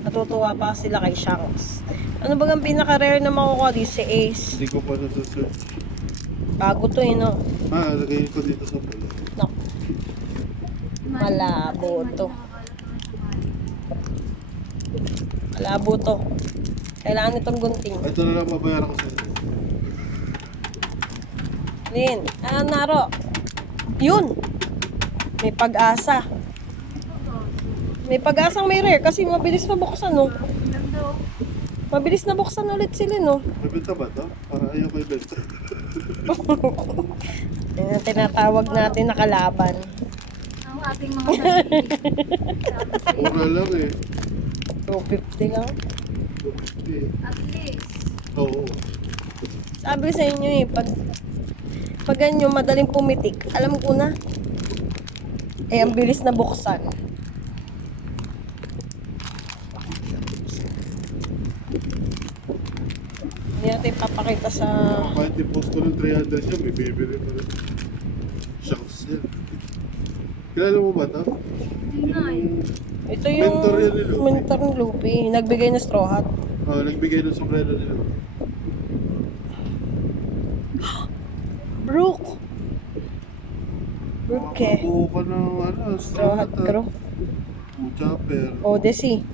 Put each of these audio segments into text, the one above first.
Natutuwa pa sila kay Shanks. Ano ba ang pinaka-rare na makukuha di si Ace? Hindi ko pa nasa-search. Bago to eh, no? Lagay ko dito sa pula. No. Malabo to. Malabo to. Kailangan itong gunting. Ito na lang mabayaran ko sa'yo. Lin, Naro. Yun! May pag-asa. May pag-asang may rare kasi mabilis na buksan, no? Mabilis na buksan ulit sila, no? Nabenta ba ito? Para ayaw ko ibenta. Yan ang tinatawag natin na kalaban. Ang ating mga sarili. Mura lang eh. 250 lang. At least. Oo. Sabi sa inyo eh, pag ganyan madaling pumitik, alam ko na. Eh, ang bilis na buksan. Hindi natin papakita sa... Kahit i-post ko ng 300 siya, may bibili pa rin. Shanks yan. Kilala mo ba ito? Hindi na eh. Ito yung Mentor yan ni Lupi. mentor ni Lupi. Nagbigay ng straw hat. Nagbigay ng sombrero nila. Brooke! Brooke eh. Makabuo ka ng Straw hat crew. Chopper. Odyssey.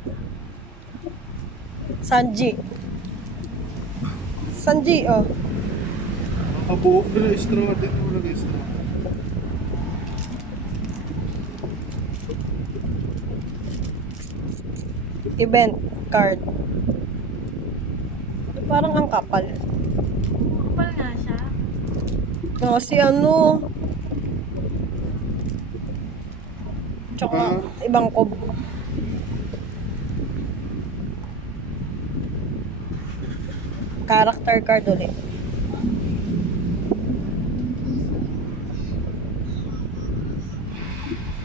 Sanji. Sanji, oh. Makabuo ka ng straw hat. Dito mo lang yung straw. Event card. Parang ang kapal. Kupal nga siya. Kasi ano. Tsaka ibang kob. Character card ulit.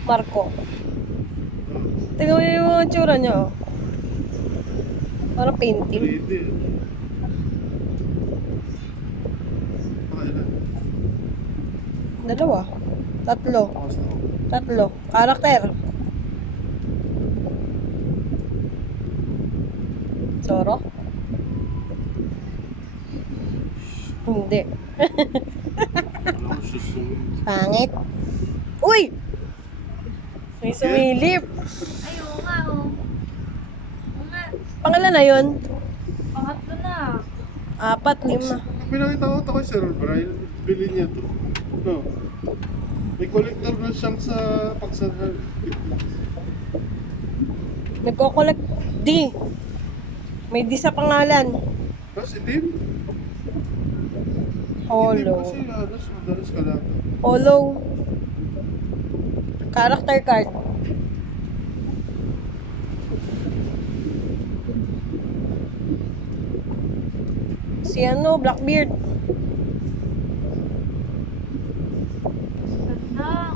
Marco. Tingnan mo yung mga tsura niya, oh. Parang painting. 3D. Pakailan. Dalawa. Tatlo. Bakas na ako. Tatlo. Karakter. Zoro? Hindi. Wala ko susunod. Pangit. Uy! May sumilip. Ay, oo nga oh. Oo nga. Pangalan na yun? Pangatlo na. 4, 5. Pinakita ko ito kay Sir Brian. Bili niya to. No. May collector na siyang sa pagsahan. Nagko-collect D. May D sa pangalan. Tapos itim. Hollow. Itim kasi halos madalas ka lang. Hollow. Character card. Si ano, Blackbeard. Ganda.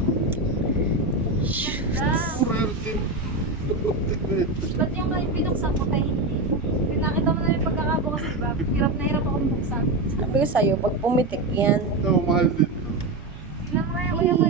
Ganda. Rare din. Ba't yung binuksan ko tayo hindi? Pinakita mo na yung pagkakabukas, diba? Hirap na hirap akong buksan. Sabi ko sa'yo, pag pumitik yan. Ito, mahal din. Ilan mo yung kuya ko?